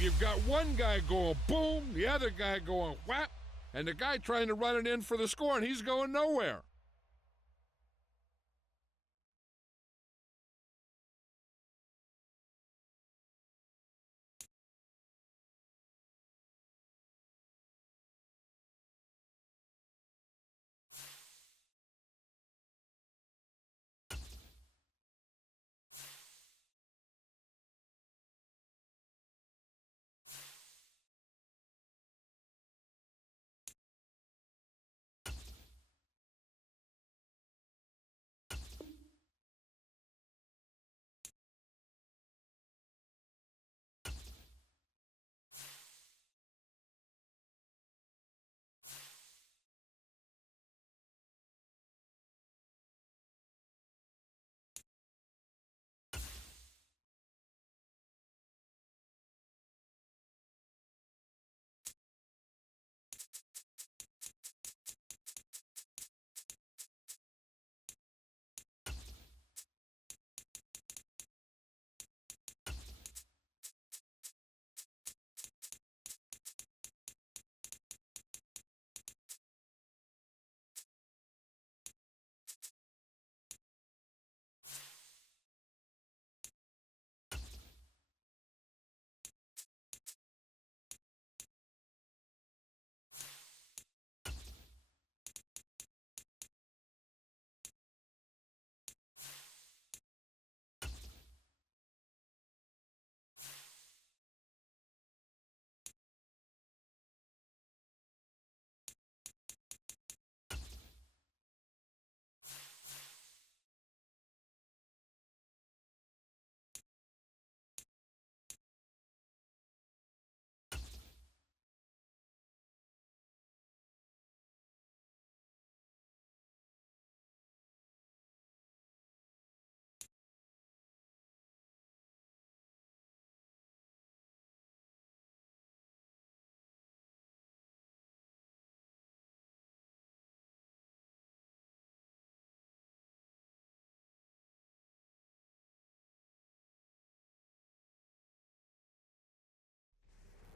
You've got one guy going boom, the other guy going whap, and the guy trying to run it in for the score, and he's going nowhere.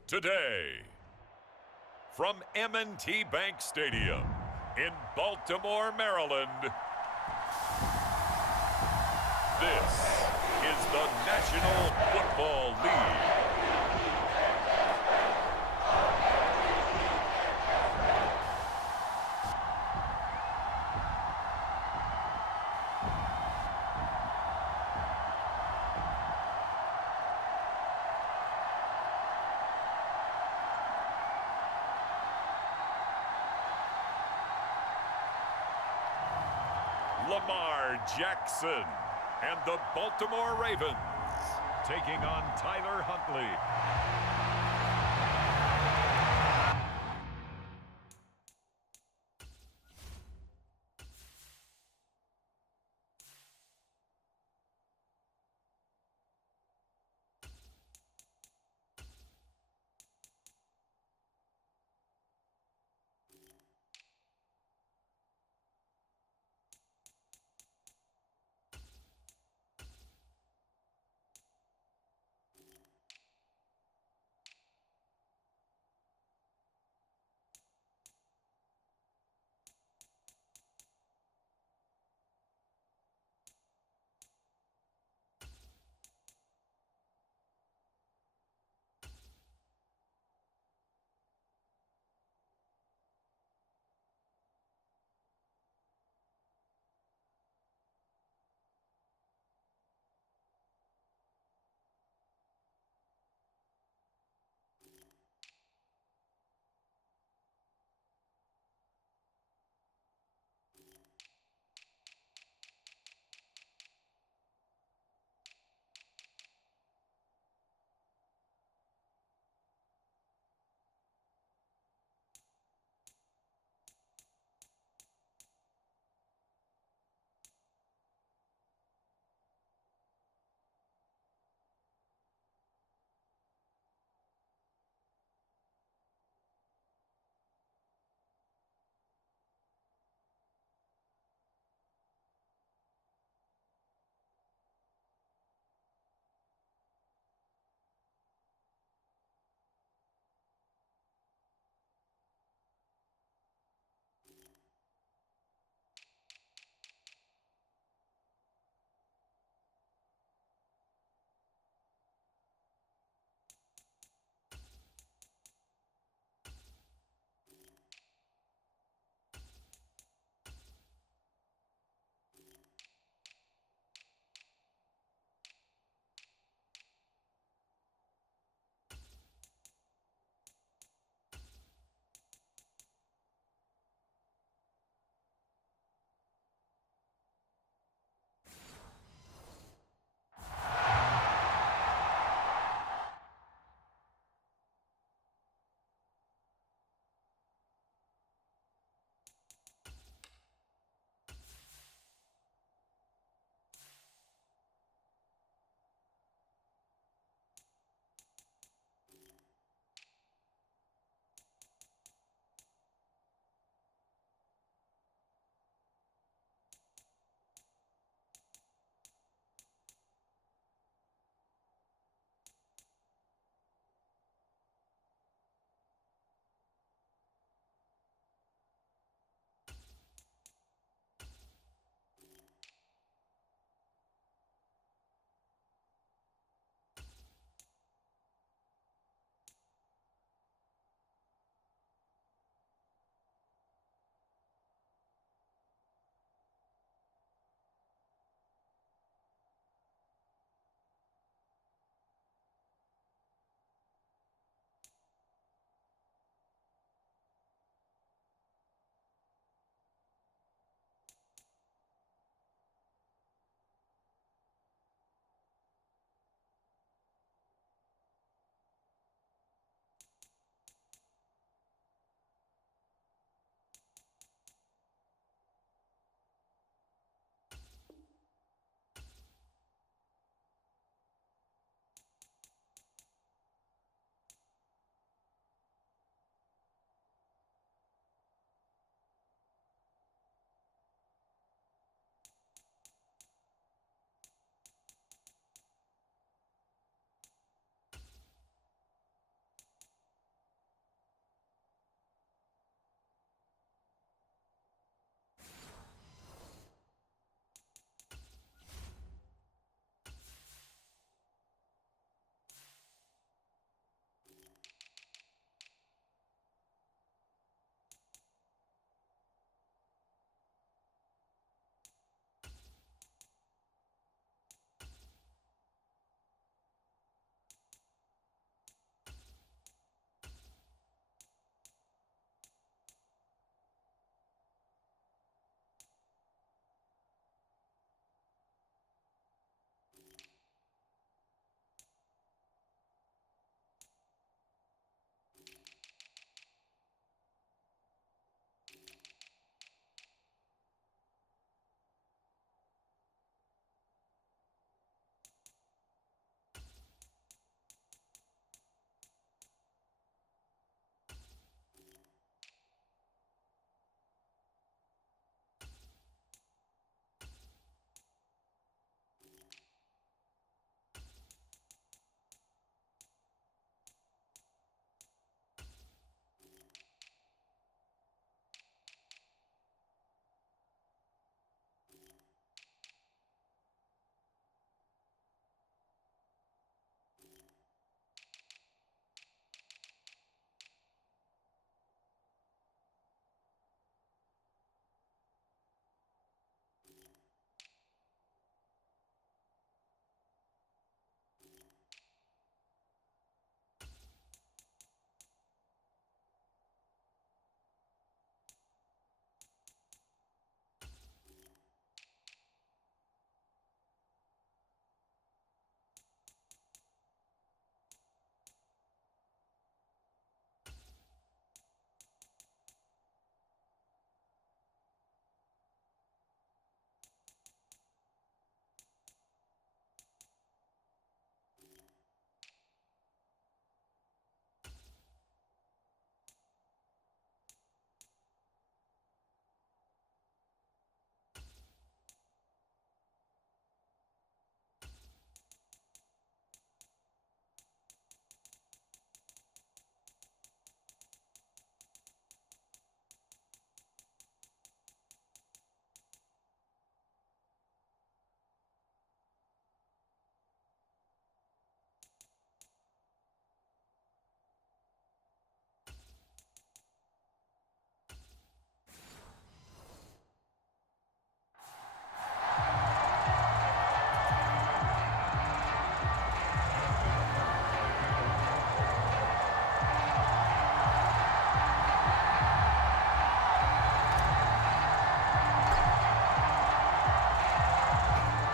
Today, from M&T Bank Stadium in Baltimore, Maryland, this is the National Football League. Lamar Jackson and the Baltimore Ravens taking on Tyler Huntley.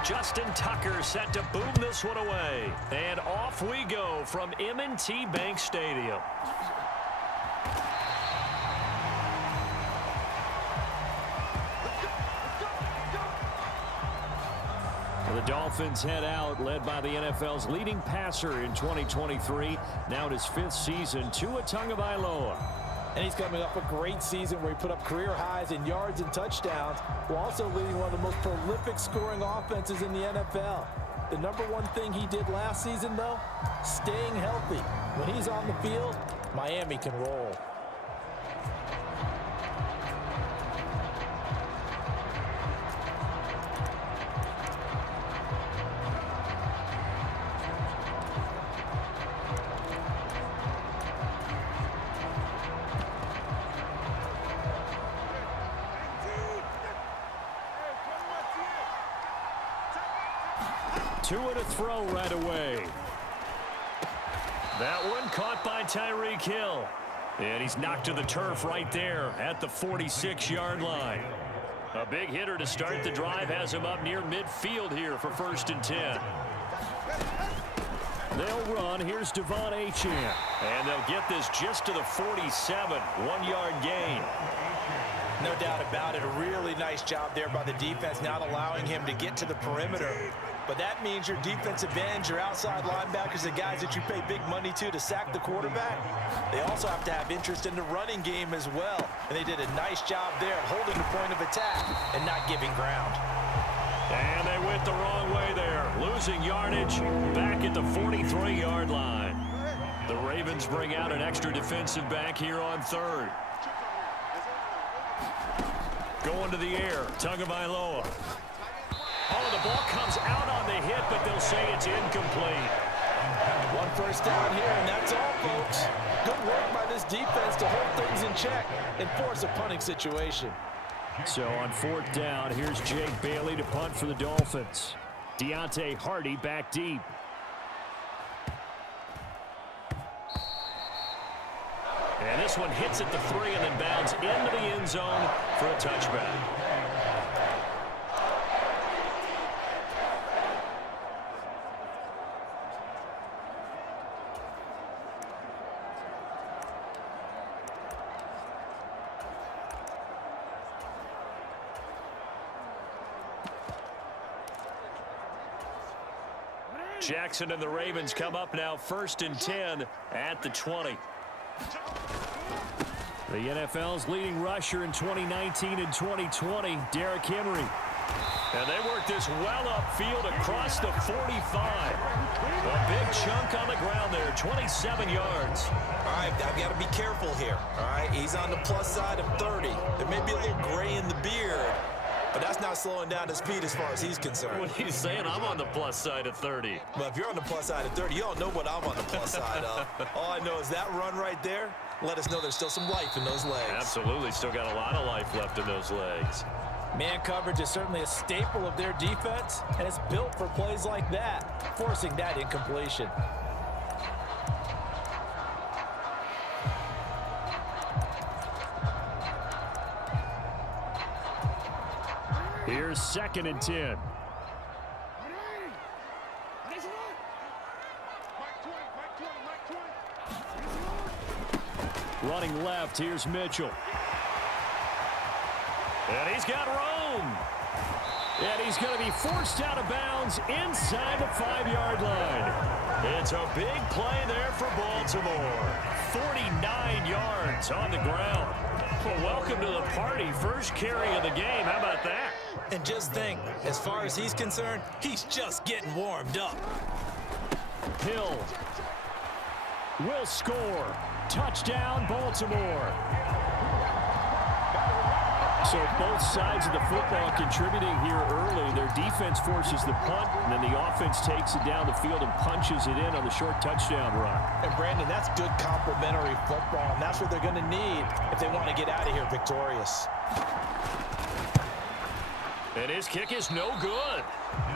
Justin Tucker set to boom this one away. And off we go from M&T Bank Stadium. The Dolphins head out, led by the NFL's leading passer in 2023. Now in his 5th season, Tua Tagovailoa. And he's coming off a great season where he put up career highs in yards and touchdowns, while also leading one of the most prolific scoring offenses in the NFL. The number one thing he did last season, though, staying healthy. When he's on the field, Miami can roll. Tua to throw right away. That one caught by Tyreek Hill. And he's knocked to the turf right there at the 46-yard line. A big hitter to start the drive has him up near midfield here for 1st and 10. They'll run. Here's Devon Achane. And they'll get this just to the 47. 1-yard gain. No doubt about it. A really nice job there by the defense, not allowing him to get to the perimeter. But that means your defensive ends, your outside linebackers, the guys that you pay big money to sack the quarterback, they also have to have interest in the running game as well. And they did a nice job there holding the point of attack and not giving ground. And they went the wrong way there, losing yardage back at the 43-yard line. The Ravens bring out an extra defensive back here on 3rd. Going to the air, Tagovailoa. Oh, the ball comes out on the hit, but they'll say it's incomplete. 1 first down here, and that's all, folks. Good work by this defense to hold things in check and force a punting situation. So on 4th down, here's Jake Bailey to punt for the Dolphins. Deontay Hardy back deep. And this one hits at the 3 and then bounds into the end zone for a touchback. Jackson and the Ravens come up now 1st and 10 at the 20. The NFL's leading rusher in 2019 and 2020, Derrick Henry. And they work this well upfield across the 45. A big chunk on the ground there, 27 yards. All right, I've got to be careful here. All right, he's on the plus side of 30. There may be a little gray in the beard, but that's not slowing down his speed as far as he's concerned. What he's saying, I'm on the plus side of 30. Well, if you're on the plus side of 30, you don't know what I'm on the plus side of. All I know is that run right there let us know there's still some life in those legs. Absolutely, still got a lot of life left in those legs. Man coverage is certainly a staple of their defense, and it's built for plays like that, forcing that incompletion. Here's 2nd and 10. Running left, here's Mitchell. And he's got room. And he's going to be forced out of bounds inside the 5-yard line. It's a big play there for Baltimore. 49 yards on the ground. Well, welcome to the party. First carry of the game. How about that? And just think, as far as he's concerned, he's just getting warmed up. Hill will score. Touchdown, Baltimore. So both sides of the football contributing here early. Their defense forces the punt, and then the offense takes it down the field and punches it in on the short touchdown run. And Brandon, that's good complementary football, and that's what they're going to need if they want to get out of here victorious. And his kick is no good.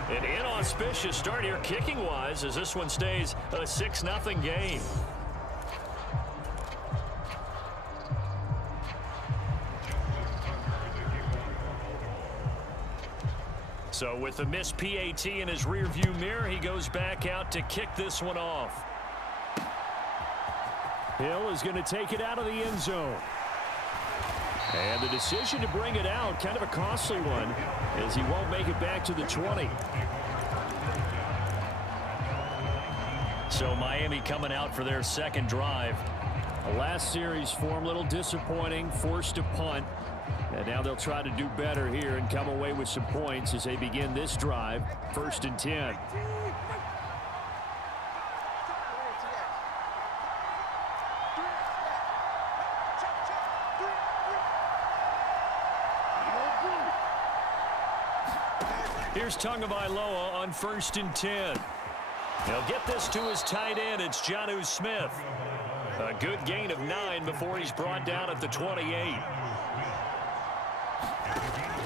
An inauspicious start here kicking-wise as this one stays a 6-0 game. So with the missed PAT in his rearview mirror, he goes back out to kick this one off. Hill is going to take it out of the end zone. And the decision to bring it out, kind of a costly one, as he won't make it back to the 20. So Miami coming out for their second drive. The last series for him, a little disappointing, forced to punt. And now they'll try to do better here and come away with some points as they begin this drive, 1st and 10. Here's Tagovailoa on 1st and 10. He'll get this to his tight end. It's Jonnu Smith. A good gain of 9 before he's brought down at the 28.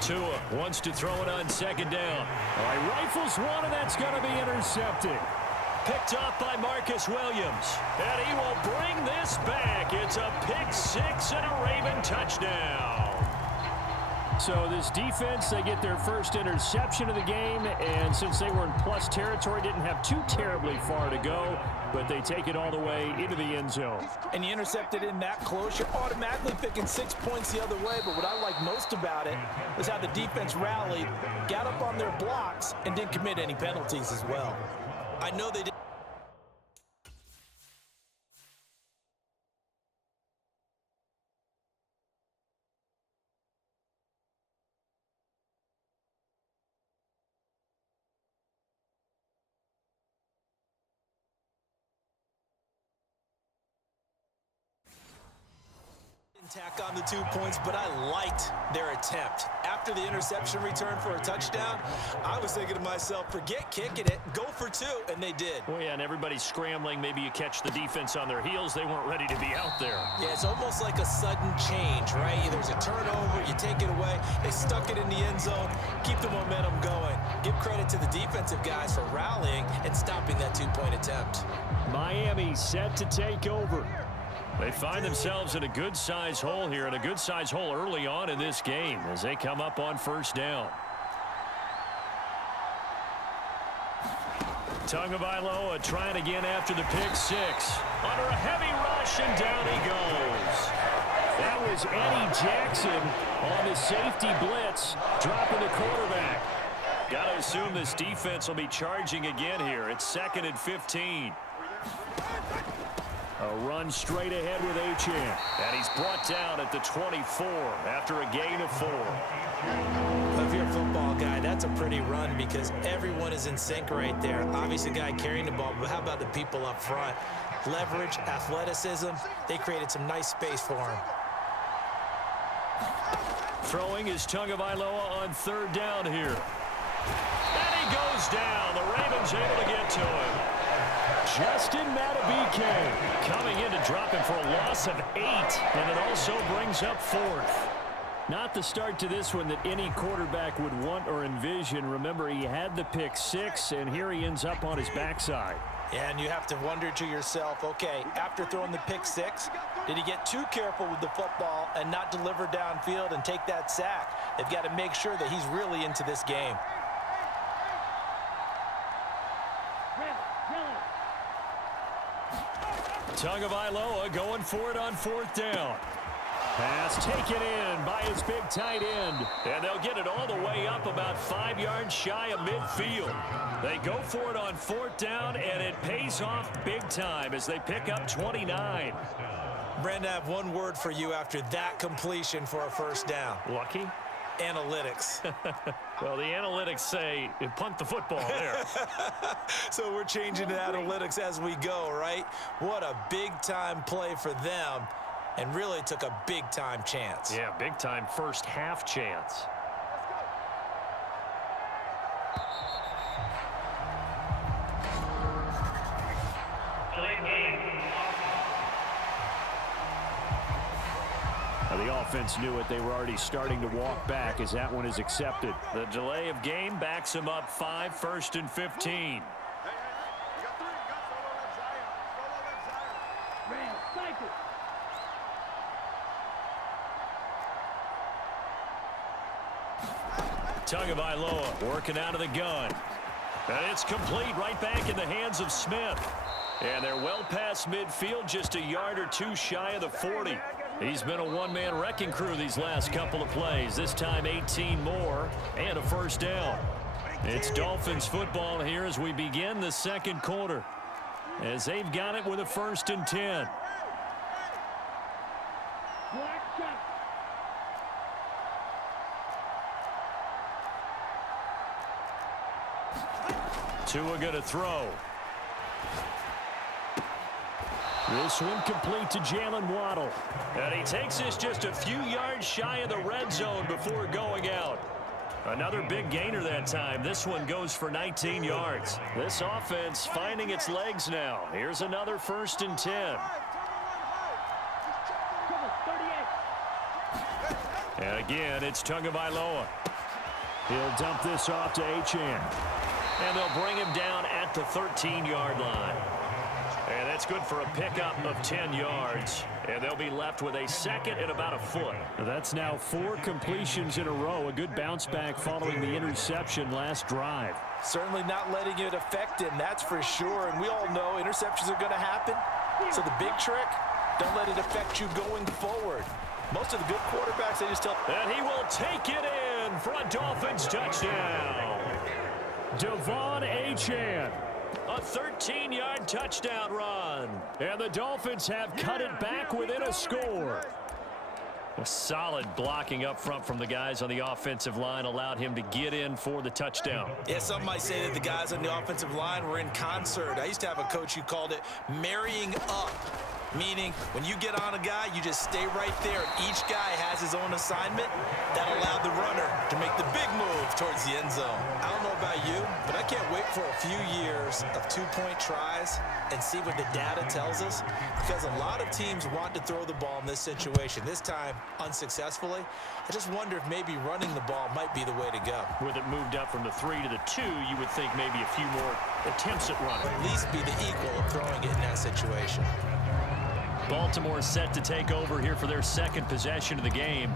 Tua wants to throw it on 2nd down. All right, rifles one, and that's going to be intercepted. Picked off by Marcus Williams. And he will bring this back. It's a pick 6 and a Raven touchdown. So this defense, they get their first interception of the game, and since they were in plus territory, didn't have too terribly far to go, but they take it all the way into the end zone. And you intercepted in that close, you're automatically picking 6 points the other way, but what I like most about it was how the defense rallied, got up on their blocks, and didn't commit any penalties as well. I know they did. Tack on the 2 points, but I liked their attempt. After the interception return for a touchdown, I was thinking to myself, forget kicking it, go for 2, and they did. Oh, yeah, and everybody's scrambling. Maybe you catch the defense on their heels. They weren't ready to be out there. Yeah, it's almost like a sudden change, right? There's a turnover, you take it away, they stuck it in the end zone, keep the momentum going. Give credit to the defensive guys for rallying and stopping that 2-point attempt. Miami set to take over. They find themselves in a good-sized hole here, and a good-sized hole early on in this game as they come up on 1st down. Tagovailoa trying again after the pick 6. Under a heavy rush, and down he goes. That was Eddie Jackson on the safety blitz, dropping the quarterback. Got to assume this defense will be charging again here. It's 2nd and 15. A run straight ahead with Achane. And he's brought down at the 24 after a gain of 4. Well, if you're a football guy, that's a pretty run because everyone is in sync right there. Obviously, the guy carrying the ball, but how about the people up front? Leverage, athleticism, they created some nice space for him. Throwing is Tagovailoa on 3rd down here. And he goes down. The Ravens able to get to him. Justin Madubuike coming in to drop him for a loss of 8, and it also brings up 4th. Not the start to this one that any quarterback would want or envision. Remember, he had the pick 6, and here he ends up on his backside. Yeah, and you have to wonder to yourself, okay, after throwing the pick 6, did he get too careful with the football and not deliver downfield and take that sack? They've got to make sure that he's really into this game. Tagovailoa going for it on 4th down. Pass taken in by his big tight end. And they'll get it all the way up about 5 yards shy of midfield. They go for it on 4th down, and it pays off big time as they pick up 29. Brandon, I have one word for you after that completion for a 1st down. Lucky? Analytics. Well, the analytics say you punt the football there. So we're changing to analytics as we go, right? What a big-time play for them, and really took a big-time chance. Yeah, big-time first half chance. The offense knew it. They were already starting to walk back as that one is accepted. The delay of game backs him up 5, 1st and 15. Tagovailoa working out of the gun. And it's complete right back in the hands of Smith. And they're well past midfield, just a yard or two shy of the 40. He's been a one-man wrecking crew these last couple of plays. This time 18 more and a first down. It's Dolphins football here as we begin the second quarter, as they've got it with a 1st and 10. Tua going to throw. This one complete to Jalen Waddle. And he takes this just a few yards shy of the red zone before going out. Another big gainer that time. This one goes for 19 yards. This offense finding its legs now. Here's another 1st and 10. And again, it's Tagovailoa. He'll dump this off to Achane. And they'll bring him down at the 13-yard line. And that's good for a pickup of 10 yards. And they'll be left with a 2nd and about a foot. That's now 4 completions in a row. A good bounce back following the interception last drive. Certainly not letting it affect him, that's for sure. And we all know interceptions are going to happen. So the big trick, don't let it affect you going forward. Most of the good quarterbacks, they just tell... And he will take it in for a Dolphins touchdown. Devon Achane. A 13-yard touchdown run. And the Dolphins have cut it back within a score. A solid blocking up front from the guys on the offensive line allowed him to get in for the touchdown. Yeah, some might say that the guys on the offensive line were in concert. I used to have a coach who called it marrying up. Meaning, when you get on a guy, you just stay right there. Each guy has his own assignment. That allowed the runner to make the big move towards the end zone. I don't know about you, but I can't wait for a few years of two-point tries and see what the data tells us. Because a lot of teams want to throw the ball in this situation. This time, unsuccessfully. I just wonder if maybe running the ball might be the way to go. With it moved up from the 3 to the 2, you would think maybe a few more attempts at running. At least be the equal of throwing it in that situation. Baltimore set to take over here for their 2nd possession of the game.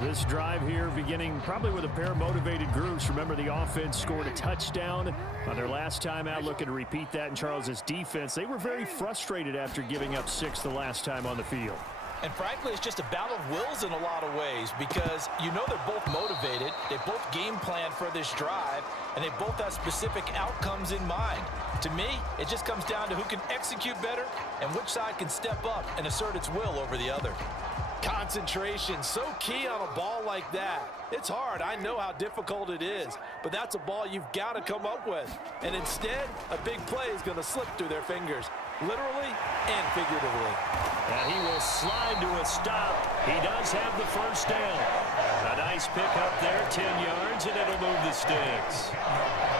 This drive here beginning probably with a pair of motivated groups. Remember, the offense scored a touchdown on their last time out, looking to repeat that in Charles's defense. They were very frustrated after giving up 6 the last time on the field. And frankly, it's just a battle of wills in a lot of ways, because you know they're both motivated, they both game plan for this drive, and they both have specific outcomes in mind. To me, it just comes down to who can execute better and which side can step up and assert its will over the other. Concentration, so key on a ball like that. It's hard, I know how difficult it is, but that's a ball you've got to come up with. And instead, a big play is going to slip through their fingers, literally and figuratively. And he will slide to a stop. He does have the first down. A nice pickup there, 10 yards, and it'll move the sticks.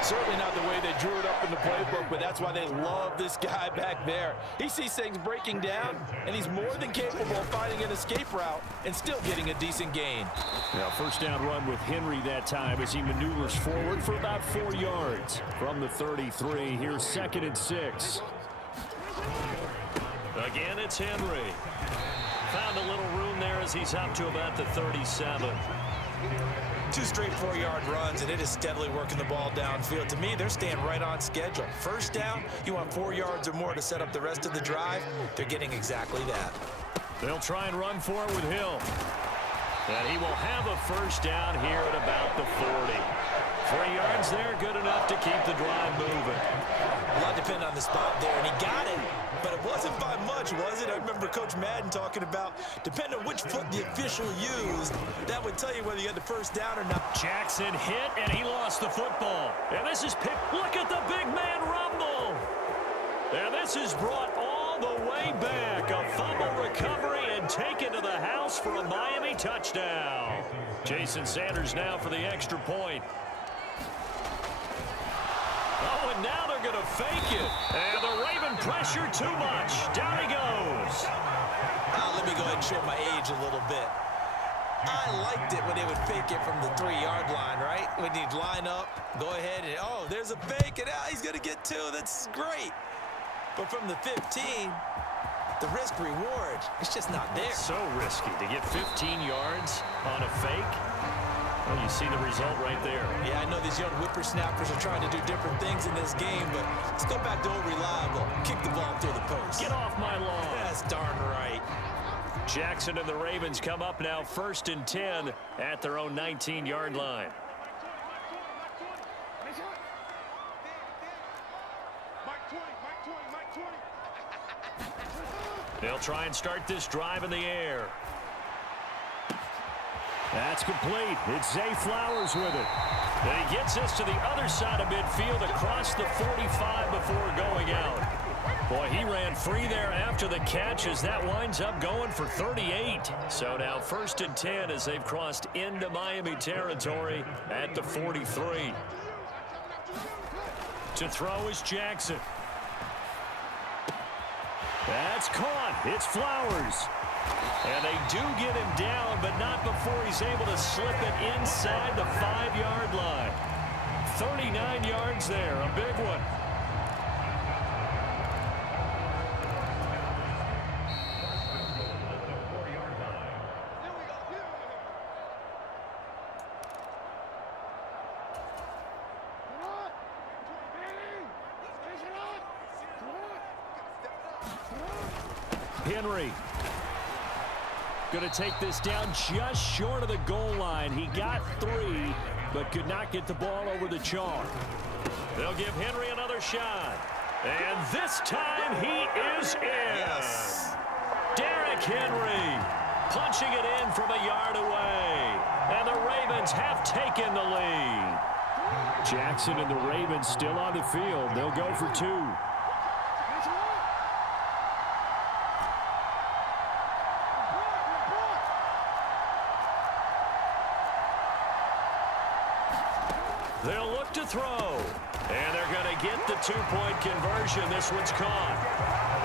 Certainly not the way they drew it up in the playbook, but that's why they love this guy back there. He sees things breaking down, and he's more than capable of finding an escape route and still getting a decent gain. Now, first down run with Henry that time as he maneuvers forward for about 4 yards from the 33. Here's 2nd and 6. Again, it's Henry. Found a little room there as he's up to about the 37. 2 straight 4-yard runs, and it is steadily working the ball downfield. To me, they're staying right on schedule. First down, you want 4 yards or more to set up the rest of the drive. They're getting exactly that. They'll try and run for it with Hill. And he will have a first down here at about the 40. 3 yards there, good enough to keep the drive moving. A lot depended on the spot there, and he got it. But it wasn't by much, was it? I remember Coach Madden talking about, depending on which foot the official used, that would tell you whether you had the first down or not. Jackson hit, and he lost the football. And this is picked. Look at the big man rumble. And this is brought all the way back. A fumble recovery and taken to the house for a Miami touchdown. Jason Sanders now for the extra point. Oh, and now they're going to fake it. And the Raven pressure too much. Down he goes. Let me go ahead and show my age a little bit. I liked it when they would fake it from the 3-yard line, right? When you'd line up, go ahead and, oh, there's a fake, and he's going to get 2. That's great. But from the 15, the risk-reward, it's just not there. So risky to get 15 yards on a fake. Well, you see the result right there. Yeah, I know these young whippersnappers are trying to do different things in this game, but let's go back to old reliable. Kick the ball through the post. Get off my lawn. That's darn right. Jackson and the Ravens come up now 1st and 10 at their own 19-yard line. They'll try and start this drive in the air. That's complete. It's Zay Flowers with it. And he gets us to the other side of midfield across the 45 before going out. Boy, he ran free there after the catch as that winds up going for 38. So now 1st and 10 as they've crossed into Miami territory at the 43. To throw is Jackson. That's caught. It's Flowers. And they do get him down, but not before he's able to slip it inside the 5-yard line. 39 yards there, a big one. Henry going to take this down just short of the goal line. He got 3, but could not get the ball over the chalk. They'll give Henry another shot. And this time he is in. Yes. Derrick Henry punching it in from a yard away. And the Ravens have taken the lead. Jackson and the Ravens still on the field. They'll go for 2. They'll look to throw. And they're going to get the 2-point conversion. This one's caught.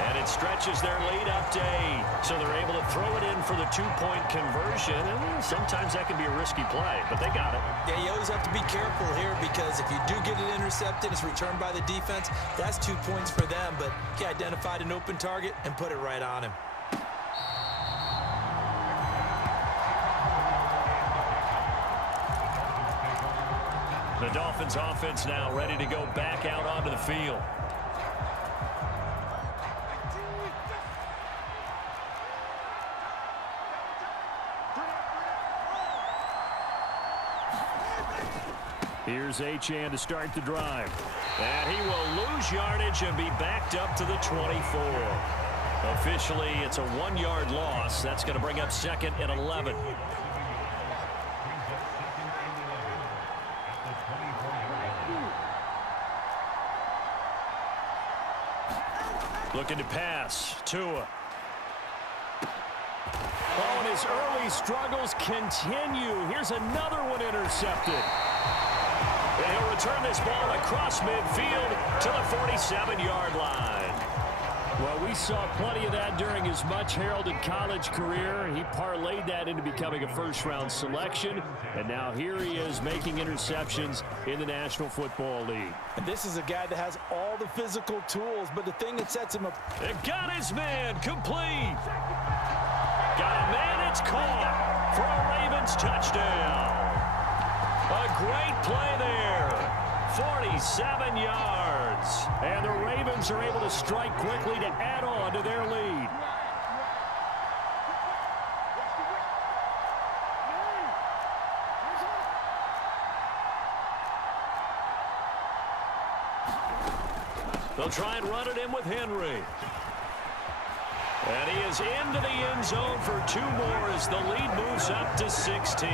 And it stretches their lead up to 8. So they're able to throw it in for the 2-point conversion. And sometimes that can be a risky play, but they got it. Yeah, you always have to be careful here because if you do get it intercepted, it's returned by the defense. That's 2 points for them, but he identified an open target and put it right on him. The Dolphins offense now ready to go back out onto the field. Here's Achane to start the drive. And he will lose yardage and be backed up to the 24. Officially, it's a 1-yard loss. That's going to bring up 2nd and 11. Looking to pass. Tua. Oh, and his early struggles continue. Here's another one intercepted. And he'll return this ball across midfield to the 47-yard line. Well, we saw plenty of that during his much-heralded college career. He parlayed that into becoming a first-round selection, and now here he is making interceptions in the National Football League. And this is a guy that has all the physical tools, but the thing that sets him up... It got his man complete. Got a man, it's caught for a Ravens touchdown. A great play there. 47 yards. And the Ravens are able to strike quickly to add on to their lead. They'll try and run it in with Henry. And he is into the end zone for 2 more as the lead moves up to 16.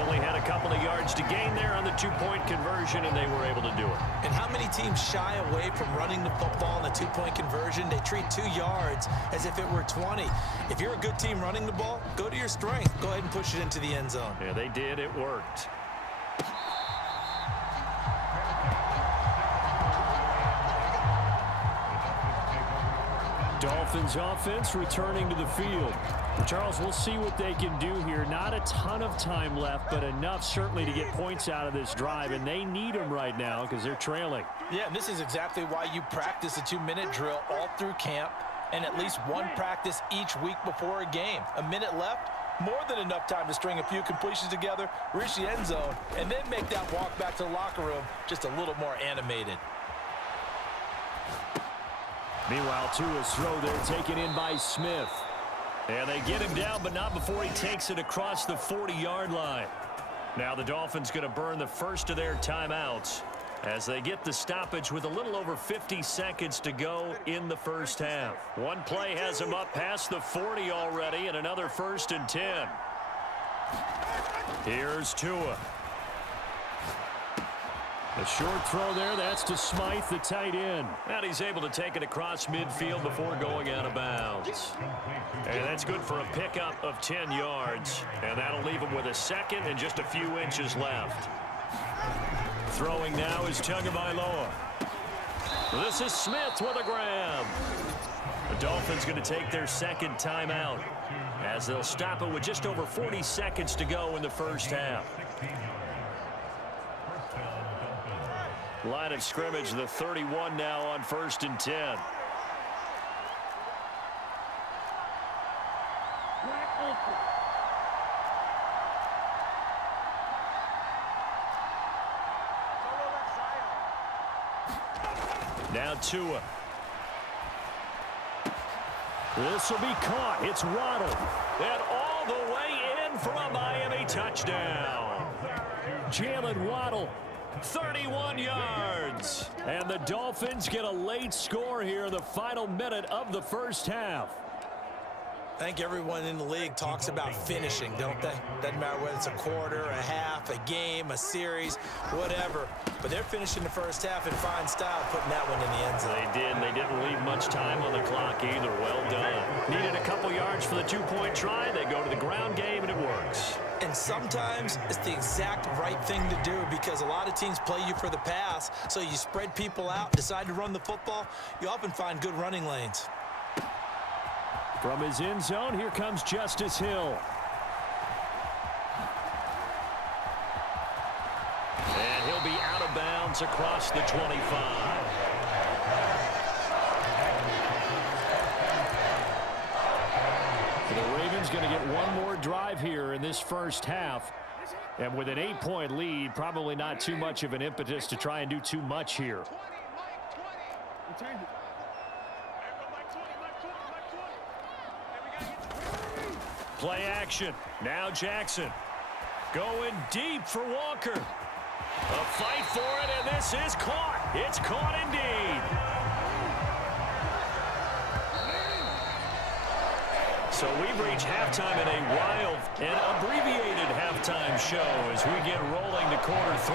Only had a couple of yards to gain there on the 2-point conversion, and they were able to do it. And how many teams shy away from running the football in the 2-point conversion? They treat 2 yards as if it were 20. If you're a good team running the ball, go to your strength. Go ahead and push it into the end zone. Yeah, they did. It worked. Dolphins offense returning to the field. Charles, we'll see what they can do here. Not a ton of time left, but enough certainly to get points out of this drive, and they need them right now because they're trailing. Yeah, and this is exactly why you practice a 2-minute drill all through camp and at least one practice each week before a game. A minute left, More than enough time to string a few completions together, reach the end zone, and then make that walk back to the locker room just a little more animated. Meanwhile, Tua's throw there taken in by Smith. And they get him down, but not before he takes it across the 40-yard line. Now the Dolphins going to burn the first of their timeouts as they get the stoppage with a little over 50 seconds to go in the first half. One play has him up past the 40 already, and another 1st and 10. Here's Tua. A short throw there, that's to Smythe, the tight end. And he's able to take it across midfield before going out of bounds. And that's good for a pickup of 10 yards. And that'll leave him with a second and just a few inches left. Throwing now is Tagovailoa. This is Smith with a grab. The Dolphins going to take their second timeout as they'll stop it with just over 40 seconds to go in the first half. Line of scrimmage, the 31 now on 1st and 10. Now Tua. This will be caught. It's Waddle. And all the way in for a Miami touchdown. Jalen Waddle. 31 yards. And the Dolphins get a late score here in the final minute of the first half. I think everyone in the league talks about finishing, don't they? Doesn't matter whether it's a quarter, a half, a game, a series, whatever. But they're finishing the first half in fine style, putting that one in the end zone. They did. They didn't leave much time on the clock either. Well done. Needed a couple yards for the two-point try. They go to the ground game, and it works. And sometimes it's the exact right thing to do because a lot of teams play you for the pass, so you spread people out, decide to run the football. You often find good running lanes. From his end zone, here comes Justice Hill. And he'll be out of bounds across the 25. The Ravens going to get one more drive here in this first half. And with an 8-point lead, probably not too much of an impetus to try and do too much here. Play action. Now Jackson. Going deep for Walker. A fight for it, and this is caught. It's caught indeed. So we've reached halftime in a wild and abbreviated halftime show as we get rolling to quarter 3.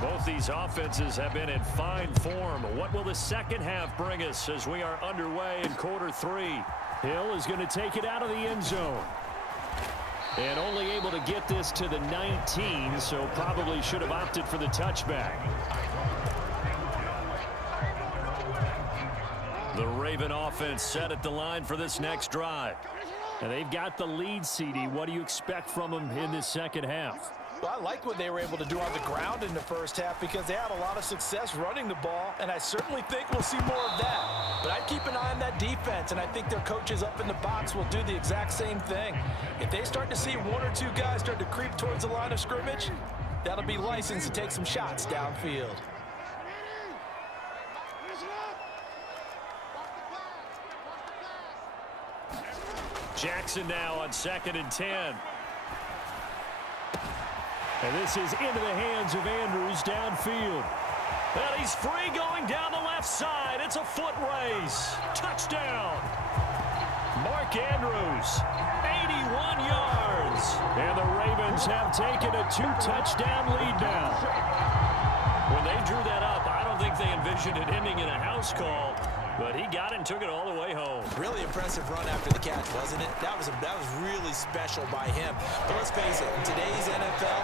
Both these offenses have been in fine form. What will the second half bring us as we are underway in quarter 3? Hill is going to take it out of the end zone. And only able to get this to the 19, so probably should have opted for the touchback. The Raven offense set at the line for this next drive. And they've got the lead, CD. What do you expect from them in this second half? Well, I like what they were able to do on the ground in the first half because they had a lot of success running the ball, and I certainly think we'll see more of that. But I'd keep an eye on that defense, and I think their coaches up in the box will do the exact same thing. If they start to see one or two guys start to creep towards the line of scrimmage, that'll be license to take some shots downfield. Jackson now on 2nd and 10. And this is into the hands of Andrews downfield. And he's free going down the left side. It's a foot race. Touchdown. Mark Andrews, 81 yards. And the Ravens have taken a 2-touchdown lead now. When they drew that up, I don't think they envisioned it ending in a house call. But he got it and took it all the way home. Really impressive run after the catch, wasn't it? That was really special by him. But let's face it, in today's NFL,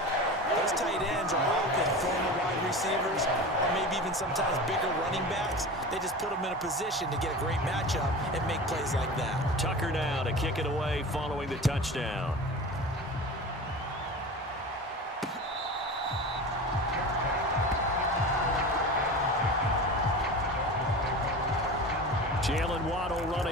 those tight ends are often former wide receivers or maybe even sometimes bigger running backs. They just put them in a position to get a great matchup and make plays like that. Tucker now to kick it away following the touchdown.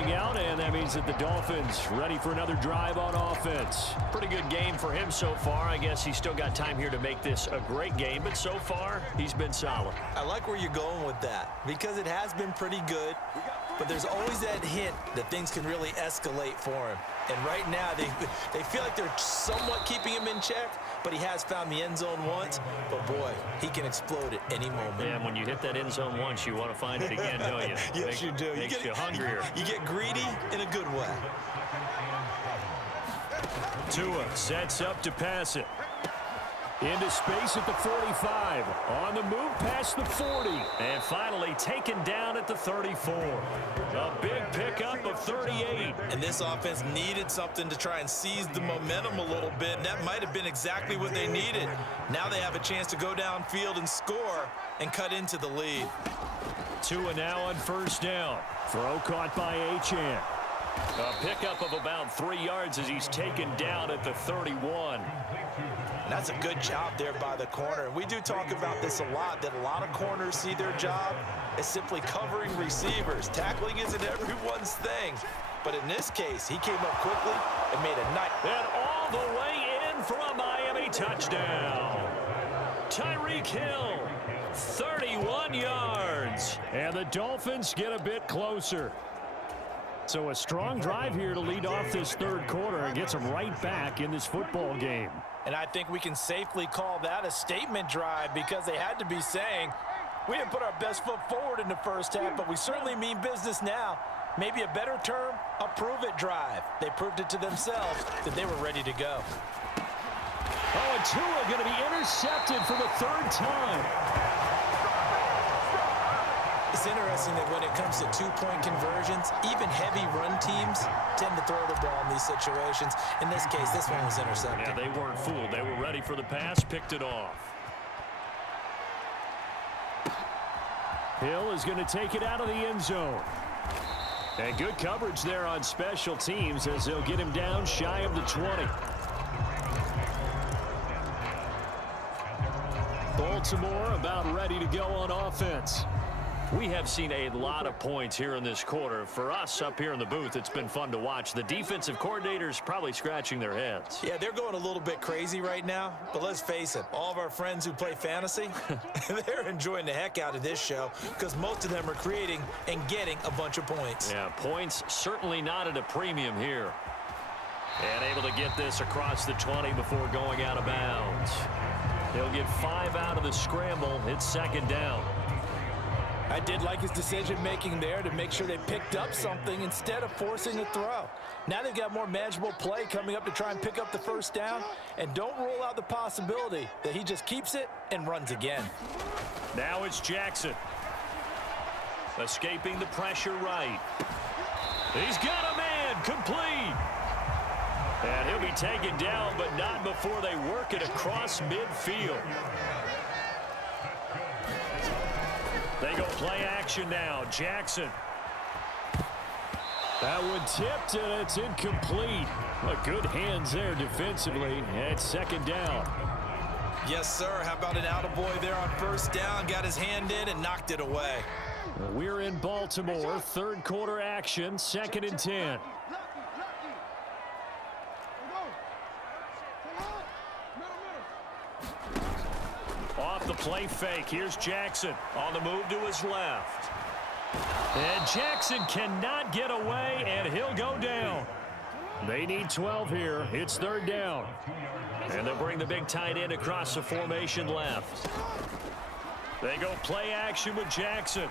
coming out, and that means that the Dolphins ready for another drive on offense. Pretty good game for him so far. I guess he's still got time here to make this a great game, but so far, he's been solid. I like where you're going with that because it has been pretty good, but there's always that hint that things can really escalate for him. And right now, they feel like they're somewhat keeping him in check, but he has found the end zone once. But, boy, he can explode at any moment. Yeah, and when you hit that end zone once, you want to find it again, don't you? Yes, you do. Makes you hungrier. You get greedy in a good way. Tua sets up to pass it. Into space at the 45. On the move past the 40. And finally taken down at the 34. A big pickup of 38. And this offense needed something to try and seize the momentum a little bit, and that might have been exactly what they needed. Now they have a chance to go downfield and score and cut into the lead. Tua now on first down. Throw caught by Achane. A pickup of about 3 yards as he's taken down at the 31. And that's a good job there by the corner. And we do talk about this a lot, that a lot of corners see their job as simply covering receivers. Tackling isn't everyone's thing. But in this case, he came up quickly and made a nice. And all the way in for a Miami touchdown. Tyreek Hill, 31 yards. And the Dolphins get a bit closer. So a strong drive here to lead off this third quarter and gets them right back in this football game. And I think we can safely call that a statement drive because they had to be saying, we didn't put our best foot forward in the first half, but we certainly mean business now. Maybe a better term, a prove-it drive. They proved it to themselves that they were ready to go. Oh, and Tua going to be intercepted for the third time. It's interesting that when it comes to two-point conversions, even heavy run teams tend to throw the ball in these situations. In this case, this one was intercepted. Yeah, they weren't fooled. They were ready for the pass, picked it off. Hill is going to take it out of the end zone. And good coverage there on special teams as they'll get him down shy of the 20. Baltimore about ready to go on offense. We have seen a lot of points here in this quarter. For us up here in the booth, it's been fun to watch. The defensive coordinators probably scratching their heads. Yeah, they're going a little bit crazy right now, but let's face it, all of our friends who play fantasy, they're enjoying the heck out of this show because most of them are creating and getting a bunch of points. Yeah, points certainly not at a premium here. And able to get this across the 20 before going out of bounds. He'll get 5 out of the scramble. It's second down. I did like his decision-making there to make sure they picked up something instead of forcing a throw. Now they've got more manageable play coming up to try and pick up the first down, and don't rule out the possibility that he just keeps it and runs again. Now it's Jackson. Escaping the pressure right. He's got a man, complete. And he'll be taken down, but not before they work it across midfield. They go play action now. Jackson. That one tipped, and it's incomplete. But good hands there defensively. And it's second down. Yes, sir. How about an attaboy there on first down? Got his hand in and knocked it away. We're in Baltimore. Third quarter action. 2nd and 10. Off the play fake. Here's Jackson on the move to his left. And Jackson cannot get away, and he'll go down. They need 12 here. It's third down. And they'll bring the big tight end across the formation left. They go play action with Jackson.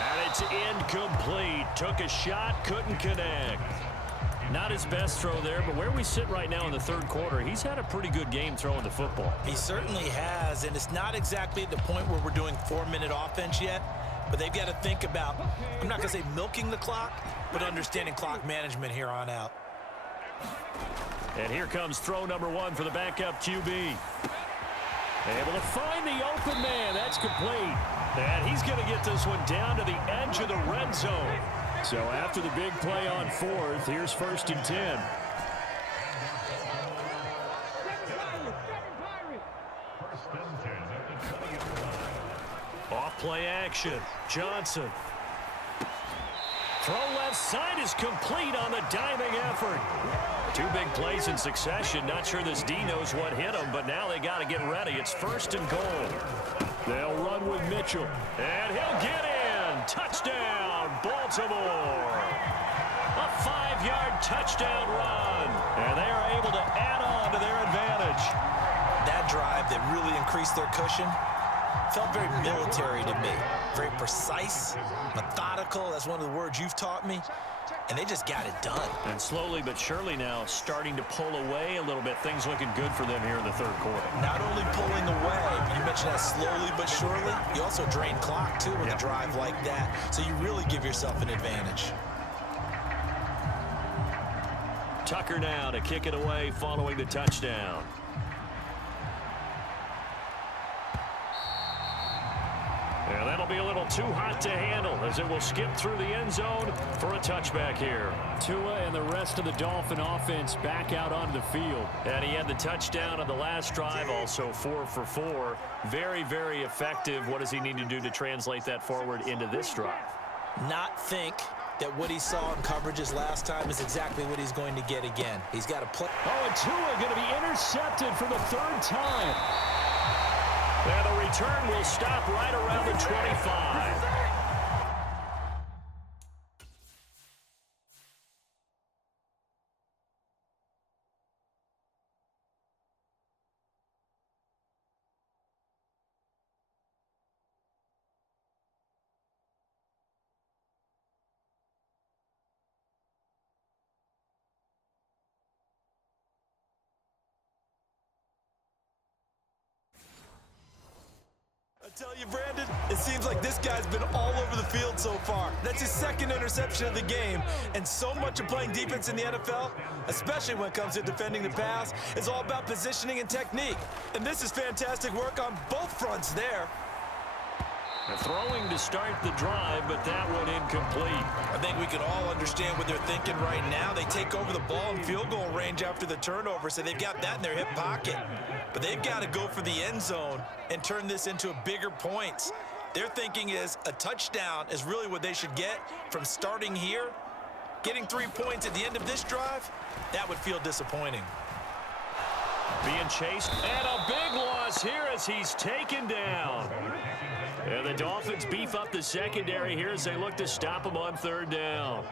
And it's incomplete. Took a shot, couldn't connect. Not his best throw there, but where we sit right now in the third quarter, he's had a pretty good game throwing the football. He certainly has, and it's not exactly at the point where we're doing 4-minute offense yet, but they've got to think about, I'm not going to say milking the clock, but understanding clock management here on out. And here comes throw number 1 for the backup QB. Able to find the open man. That's complete. And he's going to get this one down to the edge of the red zone. So after the big play on 4th, here's 1st and 10. Off play action. Johnson. Throw left side is complete on the diving effort. Two big plays in succession. Not sure this D knows what hit him, but now they got to get ready. It's 1st and goal. They'll run with Mitchell, and he'll get in. Touchdown, Baltimore. A 5-yard touchdown run, and they are able to add on to their advantage. That drive that really increased their cushion felt very military to me. Very precise, methodical. That's one of the words you've taught me. And they just got it done. And slowly but surely now starting to pull away a little bit. Things looking good for them here in the 3rd quarter. Not only pulling away, you mentioned that slowly but surely. You also drain clock, too, with a drive like that. So you really give yourself an advantage. Tucker now to kick it away following the touchdown. And that'll be a little too hot to handle as it will skip through the end zone for a touchback here. Tua and the rest of the Dolphin offense back out onto the field. And he had the touchdown on the last drive, also 4 for 4. Very, very effective. What does he need to do to translate that forward into this drive? Not think that what he saw in coverages last time is exactly what he's going to get again. He's got to play. Oh, and Tua going to be intercepted for the 3rd time. And the return will stop right around the 25. I tell you, Brandon, it seems like this guy's been all over the field so far. That's his 2nd interception of the game. And so much of playing defense in the NFL, especially when it comes to defending the pass, is all about positioning and technique. And this is fantastic work on both fronts there. They're throwing to start the drive, but that one incomplete. I think we can all understand what they're thinking right now. They take over the ball in field goal range after the turnover, so they've got that in their hip pocket. But they've got to go for the end zone and turn this into a bigger points. Their thinking is a touchdown is really what they should get from starting here. Getting 3 points at the end of this drive, that would feel disappointing. Being chased, and a big loss here as he's taken down. And the Dolphins beef up the secondary here as they look to stop him on 3rd down.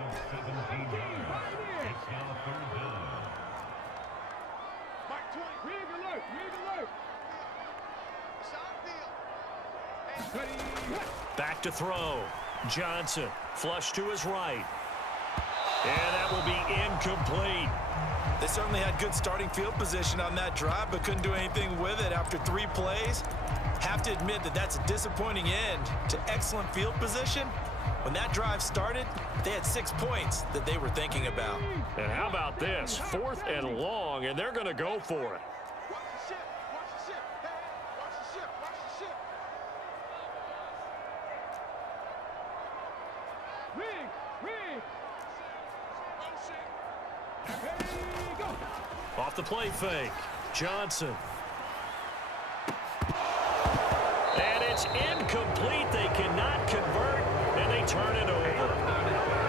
Back to throw. Johnson, flush to his right. And that will be incomplete. They certainly had good starting field position on that drive, but couldn't do anything with it after 3 plays. Have to admit that that's a disappointing end to excellent field position. When that drive started, they had 6 points that they were thinking about. And how about this? 4th and long, and they're going to go for it. Off the play fake. Johnson. And it's incomplete. They cannot convert, and they turn it over.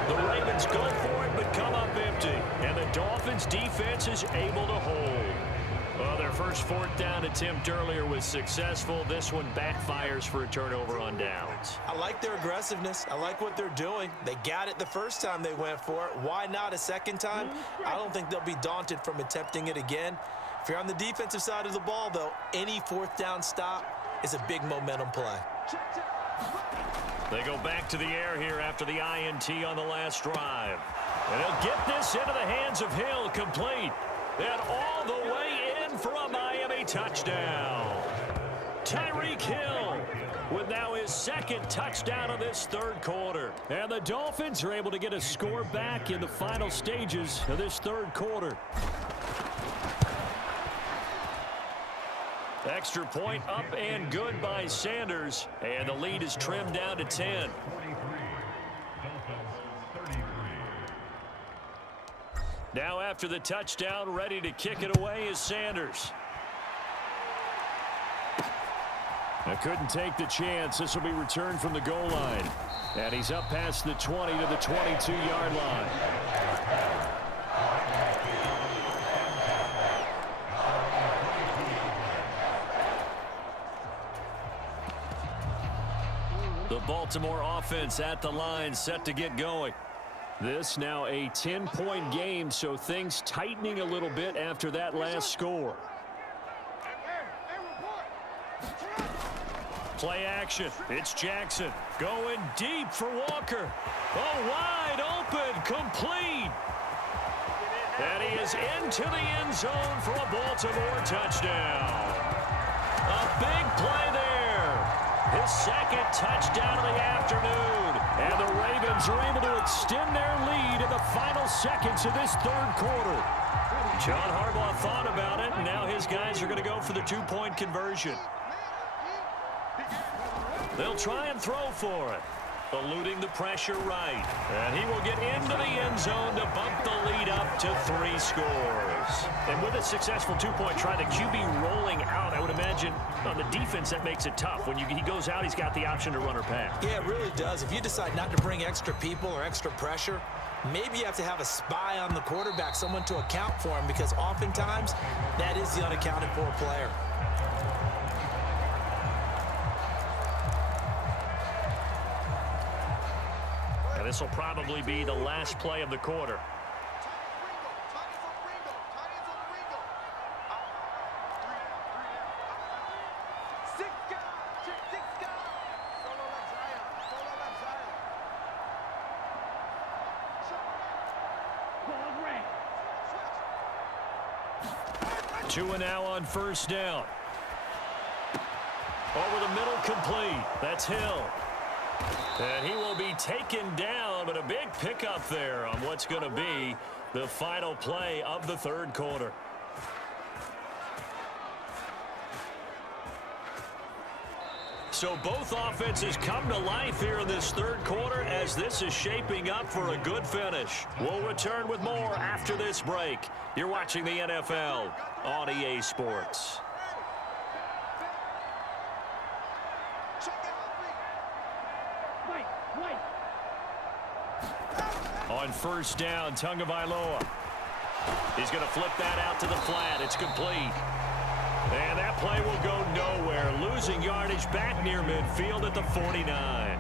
The Ravens go for it, but come up empty. And the Dolphins' defense is able to hold. Well, their first 4th down attempt earlier was successful. This one backfires for a turnover on downs. I like their aggressiveness. I like what they're doing. They got it the first time they went for it. Why not a second time? I don't think they'll be daunted from attempting it again. If you're on the defensive side of the ball, though, any 4th down stop is a big momentum play. They go back to the air here after the INT on the last drive. And he'll get this into the hands of Hill, complete. And all the way in for a Miami touchdown. Tyreek Hill with now his 2nd touchdown of this 3rd quarter. And the Dolphins are able to get a score back in the final stages of this 3rd quarter. Extra point up and good by Sanders. And the lead is trimmed down to 10. Now after the touchdown, ready to kick it away is Sanders. I couldn't take the chance. This will be returned from the goal line. And he's up past the 20 to the 22-yard line. The Baltimore offense at the line, set to get going. This now a 10-point game, so things tightening a little bit after that last score. Play action. It's Jackson going deep for Walker. Oh, wide open, complete. And he is into the end zone for a Baltimore touchdown. A big play there. His second touchdown of the afternoon. And the Ravens are able to extend their lead in the final seconds of this third quarter. John Harbaugh thought about it, and now his guys are going to go for the two-point conversion. They'll try and throw for it. Eluding the pressure right. And he will get into the end zone to bump the lead up to 3 scores. And with a successful two-point try, the QB rolling out, I would imagine on the defense that makes it tough. When he goes out, he's got the option to run or pass. Yeah, it really does. If you decide not to bring extra people or extra pressure, maybe you have to have a spy on the quarterback, someone to account for him, because oftentimes that is the unaccounted for player. This will probably be the last play of the quarter. Two and now on first down. Over the middle, complete. That's Hill. And he will be taken down, but a big pickup there on what's going to be the final play of the third quarter. So both offenses come to life here in this third quarter as this is shaping up for a good finish. We'll return with more after this break. You're watching the NFL on EA Sports. On first down, Tagovailoa. He's going to flip that out to the flat. It's complete. And that play will go nowhere. Losing yardage back near midfield at the 49.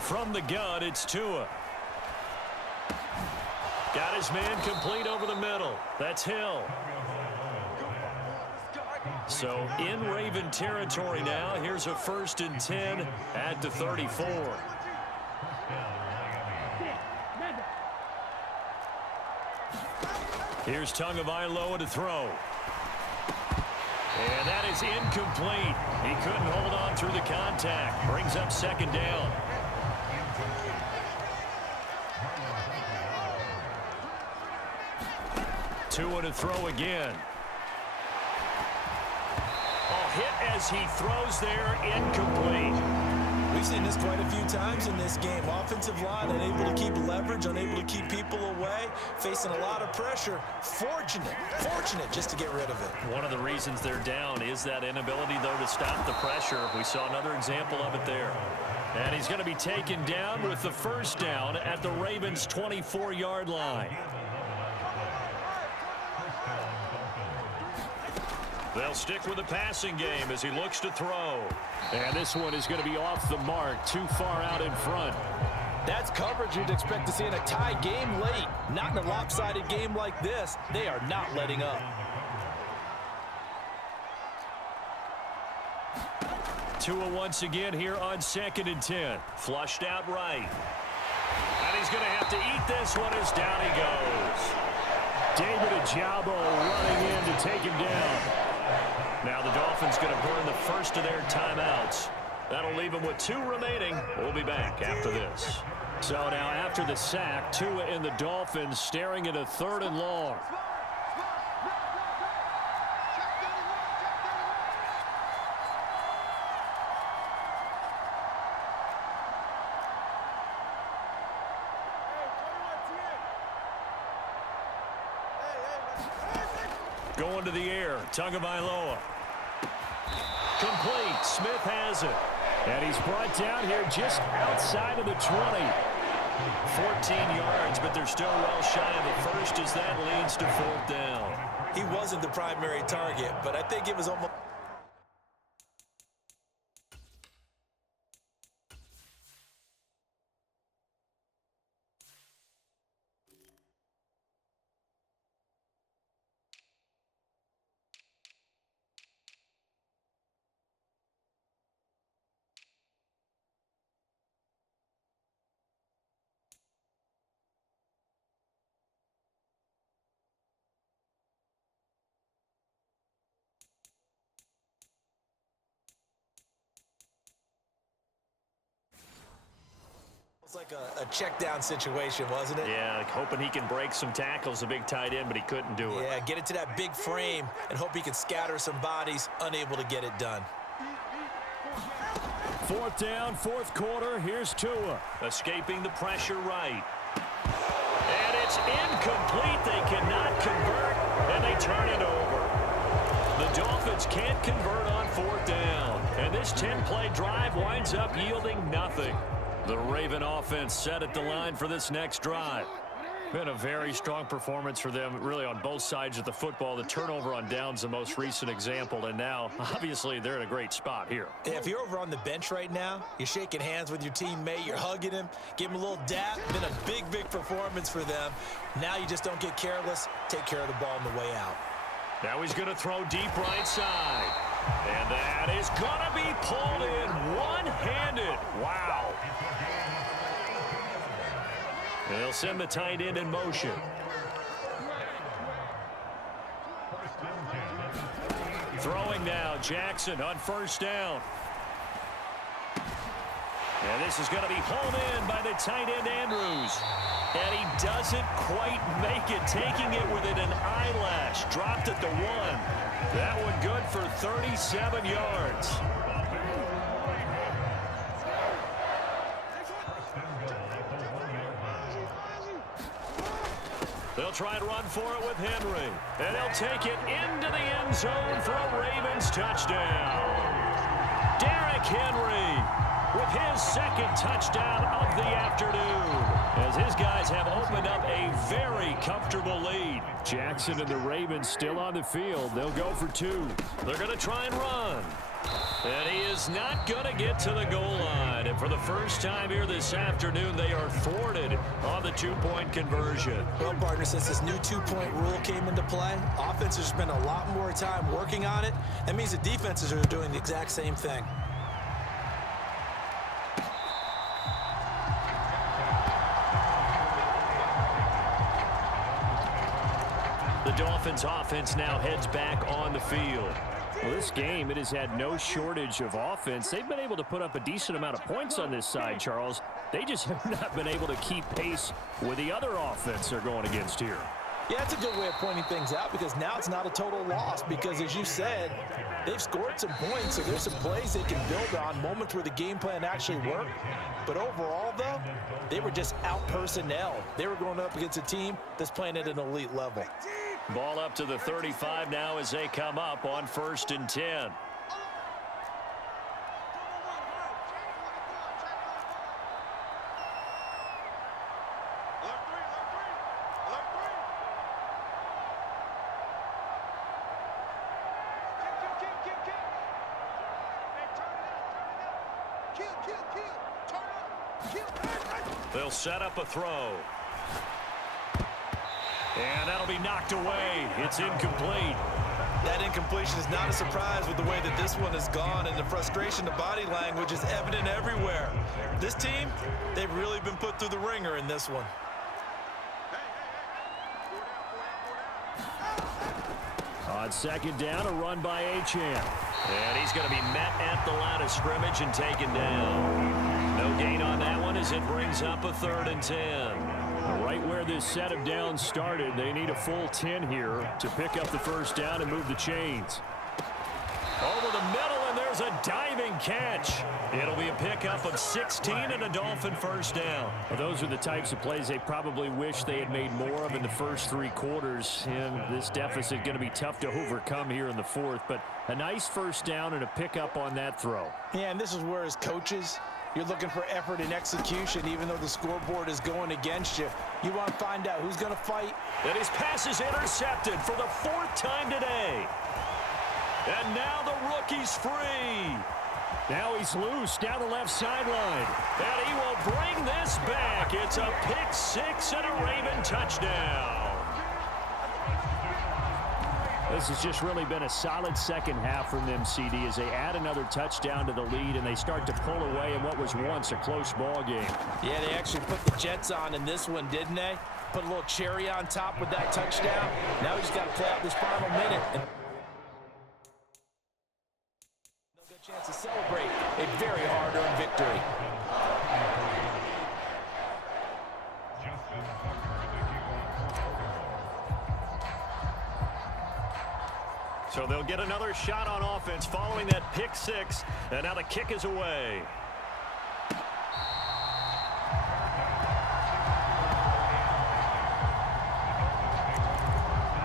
From the gun, it's Tua. Got his man complete over the middle. That's Hill. So in Raven territory now. Here's a 1st and 10 at the 34. Here's Tagovailoa to throw. And that is incomplete. He couldn't hold on through the contact. Brings up 2nd down. Tua to throw again. Oh, hit as he throws there, incomplete. We've seen this quite a few times in this game. Offensive line unable to keep leverage, unable to keep people away, facing a lot of pressure. Fortunate just to get rid of it. One of the reasons they're down is that inability, though, to stop the pressure. We saw another example of it there. And he's going to be taken down with the 1st down at the Ravens' 24-yard line. They'll stick with the passing game as he looks to throw. And this one is going to be off the mark, too far out in front. That's coverage you'd expect to see in a tie game late. Not in a lopsided game like this. They are not letting up. Tua once again here on 2nd and 10. Flushed out right. And he's going to have to eat this one as down he goes. David Ojabo running in to take him down. Now the Dolphins going to burn the first of their timeouts. That'll leave them with 2 remaining. We'll be back after this. So now after the sack, Tua and the Dolphins staring at a 3rd and long. Going to the air. Tagovailoa. Complete. Smith has it. And he's brought down here just outside of the 20. 14 yards, but they're still well shy of the first as that leads to 4th down. He wasn't the primary target, but I think it was almost... like a check down situation, wasn't it? Yeah, like hoping he can break some tackles, a big tight end, but he couldn't do it. Yeah, get it to that big frame and hope he can scatter some bodies, unable to get it done. 4th down, 4th quarter. Here's Tua. Escaping the pressure right. And it's incomplete. They cannot convert, and they turn it over. The Dolphins can't convert on 4th down. And this 10-play drive winds up yielding nothing. The Raven offense set at the line for this next drive. Been a very strong performance for them, really, on both sides of the football. The turnover on downs, the most recent example, and now, obviously, they're in a great spot here. Yeah, if you're over on the bench right now, you're shaking hands with your teammate, you're hugging him, give him a little dap. Been a big, big performance for them. Now you just don't get careless. Take care of the ball on the way out. Now he's going to throw deep right side. And that is going to be pulled in one-handed. Wow. They'll send the tight end in motion. Throwing now, Jackson on 1st down. And this is going to be pulled in by the tight end, Andrews. And he doesn't quite make it, taking it within an eyelash. Dropped at the 1. That one good for 37 yards. They'll try and run for it with Henry. And they'll take it into the end zone for a Ravens touchdown. Derrick Henry with his 2nd touchdown of the afternoon, as his guys have opened up a very comfortable lead. Jackson and the Ravens still on the field. They'll go for 2. They're going to try and run. And he is not going to get to the goal line. And for the first time here this afternoon, they are thwarted on the 2-point conversion. Well, partner, since this new 2-point rule came into play, offenses spend a lot more time working on it. That means the defenses are doing the exact same thing. The Dolphins offense now heads back on the field. Well, this game, it has had no shortage of offense. They've been able to put up a decent amount of points on this side, Charles. They just have not been able to keep pace with the other offense they're going against here. Yeah, that's a good way of pointing things out, because now it's not a total loss, because as you said, they've scored some points, so there's some plays they can build on, moments where the game plan actually worked. But overall, though, they were just out-personnel. They were going up against a team that's playing at an elite level. Ball up to the 35 now as they come up on 1st and 10. They'll set up a throw. And that'll be knocked away. It's incomplete. That incompletion is not a surprise with the way that this one has gone, and the frustration, the body language is evident everywhere. This team, they've really been put through the ringer in this one. On 2nd down, a run by Achane. And he's going to be met at the line of scrimmage and taken down. No gain on that one as it brings up a 3rd and 10. Right where this set of downs started, they need a full 10 here to pick up the 1st down and move the chains. Over the middle, and there's throws a diving catch. It'll be a pickup of 16 and a Dolphin first down. Well, those are the types of plays they probably wish they had made more of in the first 3 quarters. And this deficit going to be tough to overcome here in the fourth. But a nice first down and a pickup on that throw. Yeah, and this is where as coaches, you're looking for effort and execution, even though the scoreboard is going against you. You want to find out who's going to fight. And his pass is intercepted for the 4th time today. And now the rookie's free. Now he's loose down the left sideline. And he will bring this back. It's a pick 6 and a Raven touchdown. This has just really been a solid second half from them, CD, as they add another touchdown to the lead and they start to pull away in what was once a close ball game. Yeah, they actually put the Jets on in this one, didn't they? Put a little cherry on top with that touchdown. Now he's got to play out this final minute. And no good chance to celebrate a very hard-earned victory. So they'll get another shot on offense following that pick 6. And now the kick is away.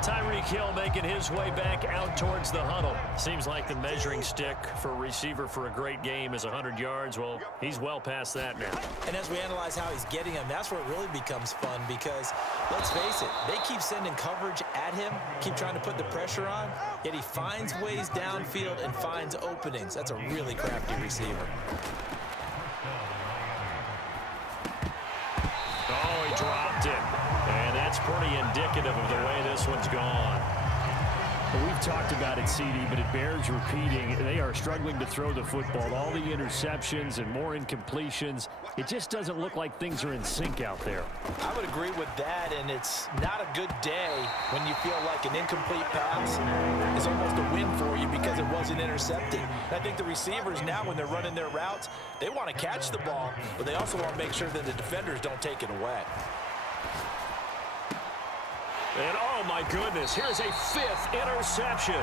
Tyreek Hill making his way back out towards the huddle. Seems like the measuring stick for a receiver for a great game is 100 yards. Well, he's well past that now. And as we analyze how he's getting them, that's where it really becomes fun because, let's face it, they keep sending coverage at him, keep trying to put the pressure on, yet he finds ways downfield and finds openings. That's a really crafty receiver. Oh, he dropped it. And that's pretty indicative of the way this one's gone. Well, we've talked about it, CD, but it bears repeating. They are struggling to throw the football. All the interceptions and more incompletions. It just doesn't look like things are in sync out there. I would agree with that, and it's not a good day when you feel like an incomplete pass is almost a win for you because it wasn't intercepted. And I think the receivers now, when they're running their routes, they want to catch the ball, but they also want to make sure that the defenders don't take it away. And oh my goodness, here's a 5th interception.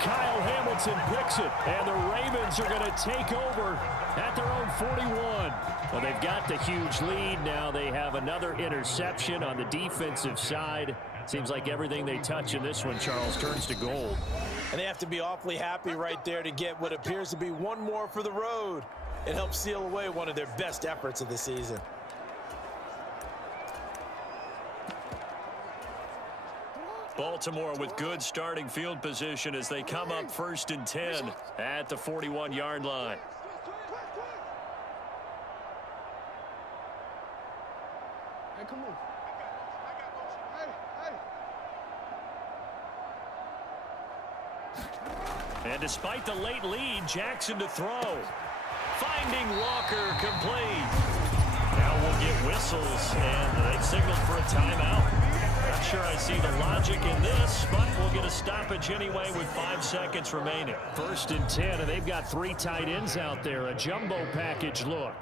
Kyle Hamilton picks it, and the Ravens are going to take over at their own 41. Well, they've got the huge lead. Now they have another interception on the defensive side. Seems like everything they touch in this one, Charles, turns to gold. And they have to be awfully happy right there to get what appears to be one more for the road. It helps seal away one of their best efforts of the season. Baltimore with good starting field position as they come up 1st and 10 at the 41-yard line. Hey, come on. And despite the late lead, Jackson to throw. Finding Walker complete. Now we'll get whistles, and they've signaled for a timeout. Not sure I see the logic in this, but we'll get a stoppage anyway with 5 seconds remaining. 1st and 10, and they've got 3 tight ends out there. A jumbo package look.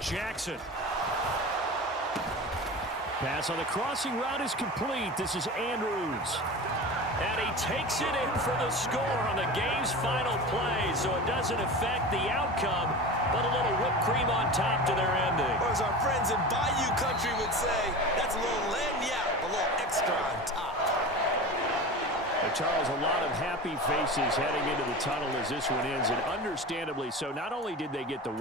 Jackson. Pass on the crossing route is complete. This is Andrews. And he takes it in for the score on the game's final play, so it doesn't affect the outcome, but a little whipped cream on top to their ending. Or as our friends in Bayou Country would say, that's a little lagniappe, a little extra on top. Charles, a lot of happy faces heading into the tunnel as this one ends, and understandably so. Not only did they get the